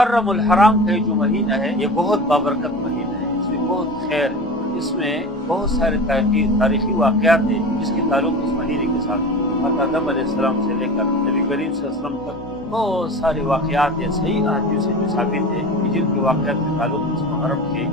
محرم الحرام کا جو مہینہ ہے یہ بہت بابرکت مہینہ ہے، اس میں بہت خیر ہے، اس میں بہت سارے تاریخی واقعات ہیں جس کے تعلق اس مہینے کے ساتھ حضرت آدم علیہ السلام سے لے کر نبی کریم صلی اللہ علیہ وسلم تک بہت سارے واقعات ہیں، صحیح احادیث سے جو ثابت ہے کہ جن کے واقعات کے تعلق اس محرم کے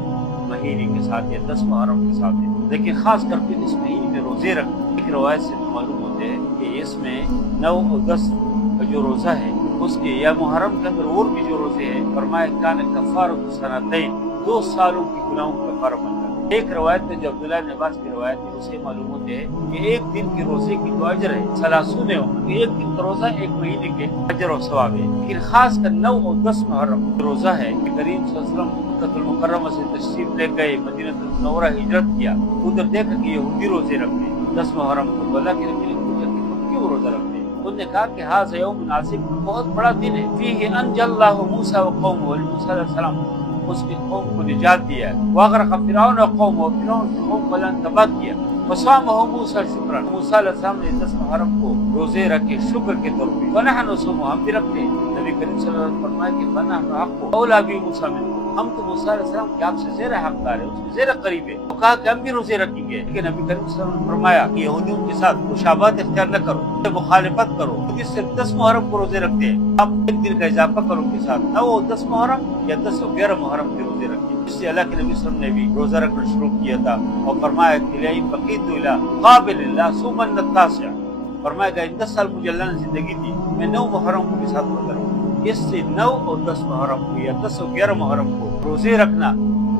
مہینے کے ساتھ یا 10 محرم کے ساتھ ہے، لیکن خاص کر کے اس مہینے میں روزے رکھنا ایک روایت سے معلوم ہوتے ہیں کہ اس میں 9 اور 10 کا جو روزہ ہے اس کے یا محرم کے اندر اور بھی جو روزے ہیں فرمایا کان کفارۃ سنتین 2 سالوں کی گناہوں کا کفارہ بن جاتا ہے۔ ایک روایت ہے جو عبداللہ بن عباس کی روایت ہے اسے معلوم ہوتے ہیں کہ ایک دن کے روزے کی تو اجر ہے 30 یوم، ایک دن کا روزہ ایک مہینے کے اجر و ثواب ہے، لیکن خاص کر 9 اور 10 محرم روزہ ہے کہ کریم صلی اللہ علیہ وسلم مکہ المکرمہ سے تشریف لے گئے، مدینہ المنورہ ہجرت کیا، ادھر دیکھا کہ یہودی روزے رکھتے ہیں 10 محرم کو، اللہ کے نبی نے پوچھا کہ تم کیوں روزہ رکھتے ہیں؟ انہوں نے کہا کہ ھذا یوم عظیم، بہت بڑا دن ہے، فیہ انجى اللہ موسیٰ وقومہ، موسیٰ علیہ السلام اس کی قوم کو نجات دیا ہے، واغرق فرعون وقومہ، فرعون کی قوم کو اللہ نے تباہ کیا، وصامہ موسیٰ شکرا، موسیٰ علیہ السلام نے 10 محرم کو روزے رکھے شکر کے طور پہ، ونحن نصوم، ہم بھی رکھتے ہیں، نبی کریم صلی اللہ علیہ وسلم فرمایا کہ ونحن حق اولیٰ بموسیٰ منکم، ہم تو موسیٰ علیہ السلام کے آپ سے زیادہ حقدار ہے، اس کے زیادہ قریب ہے، وہ کہا کہ ہم بھی روزے رکھیں گے، لیکن نبی کریم صلی اللہ علیہ وسلم نے فرمایا کہ یہودیوں کے ساتھ مشابہت اختیار نہ کرو، مخالفت کرو، کیونکہ صرف 10 محرم کو روزے رکھتے ہیں، آپ ایک دن کا اضافہ کرو ان کے ساتھ، 9 اور 10 محرم یا 10 اور 11 محرم کے روزے رکھیں، اس سے اللہ کے نبی صلی اللہ علیہ وسلم نے بھی روزہ رکھنا شروع کیا تھا اور فرمایا کہ لئن بقیت الی قابل اللہ صوما التاسع، فرمایا کہ 10 سال مجھے اللہ نے زندگی دی، میں 9 محرم کو بھی ساتھ روزہ رکھوں، اس سے 9 اور 10 محرم کو یا 10 اور 11 محرم کو روزے رکھنا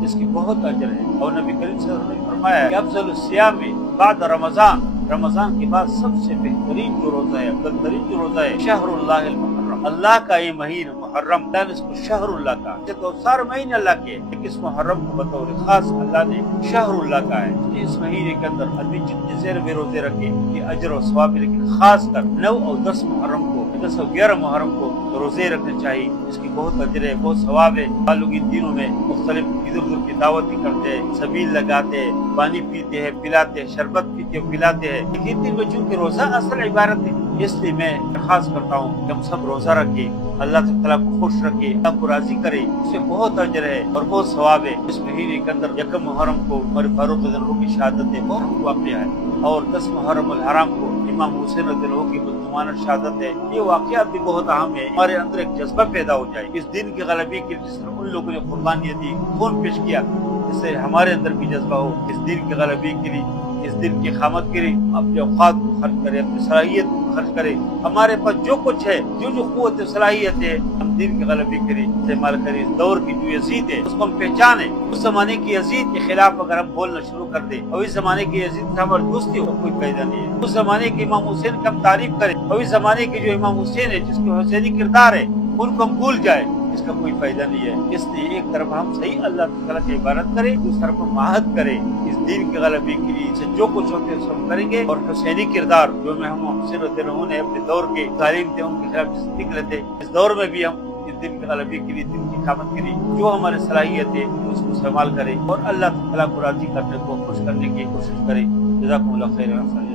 اس کی بہت اجر ہے، اور نبی کریم صلی اللہ علیہ وسلم نے فرمایا کہ افضل الصیام بعد رمضان، رمضان کے بعد سب سے بہترین جو روزہ ہے، افضل ترین جو روزہ ہے شہر اللہ المحرم، اللہ کا یہ مہینہ محرم، اللہ نے اس کو شہر اللہ کا، تو سارے مہینے اللہ کے، لیکن اس محرم کو بطور خاص اللہ نے شہر اللہ کا ہے، اس مہینے کے اندر آدمی جتنے زیر میں روزے رکھے یہ اجر و ثواب، لیکن خاص کر 9 اور 10 محرم کو، 10 اور 11 محرم کو روزے رکھنے چاہیے، اس کی بہت اجر ہے، بہت ثواب ہے۔ لوگ ان دنوں میں مختلف ادھر ادھر کی دعوت بھی کرتے ہیں، سبیل لگاتے ہیں، پانی پیتے ہیں، پلاتے ہیں، شربت پیتے ہیں، پلاتے ہیں، لیکن دن میں چونکہ روزہ اصل عبادت ہے، اس لیے میں درخواست کرتا ہوں کہ ہم سب روزہ رکھے، اللہ تعالیٰ کو خوش رکھے، اللہ کو راضی کرے، اس سے بہت اجر ہے اور بہت ثواب ہے۔ اس مہینے کے اندر 1 محرم کو عمر فاروق رضی اللہ عنہ کی شہادت ہے، بہت واقعہ ہے، اور 10 محرم الحرام کو امام حسین رضی اللہ عنہ کی مظلومانہ شہادت ہے، یہ واقعات بھی بہت اہم ہے، ہمارے اندر ایک جذبہ پیدا ہو جائے اس دن کی غلبی کے، جس طرح ان لوگوں نے قربانیاں دی، خون پیش کیا، اس سے ہمارے اندر بھی جذبہ ہو اس دن کی غلبی کے لیے، اس دن کی خامت کے لیے اپنے اوقات کو خرچ کرے، اپنی صلاحیت کو خرچ کرے، ہمارے پاس جو کچھ ہے، جو قوت و صلاحیت ہے، ہم دین کی غلبی کے لیے استعمال کریں۔ اس دور کی جو یزید ہے اس کو ہم پہچانے، اس زمانے کی یزید کے خلاف اگر ہم بولنا شروع کر دیں اور اس زمانے کی یزید سے ہماری دوستی ہو کوئی فائدہ نہیں ہے، اس زمانے کے امام حسین کی ہم تعریف کریں اور اس زمانے کے جو امام حسین ہے جس کے حسینی کردار ہے ان کو ہم بھول جائے، اس کا کوئی فائدہ نہیں ہے۔ اس لیے ایک طرف ہم صحیح اللہ تعالیٰ کی عبادت کریں، دوسری طرف ہم عہد کریں اس دین کی غلبی کے لیے سے جو کچھ ہوتے ہیں ہم کریں گے، اور حسینی کردار جو میں ہم حسین رضی اللہ عنہ نے اپنے دور کے تعلیم تھے ان کے خلاف نکلے تھے، اس دور میں بھی ہم اس دن کی غلبی کے لیے، دن کی قیامت کے لیے جو ہمارے صلاحیت ہے اس کو استعمال کریں اور اللہ تعالیٰ کو راضی کرنے کو، خوش کرنے کی کوشش کریں۔ جزاکم اللہ خیر۔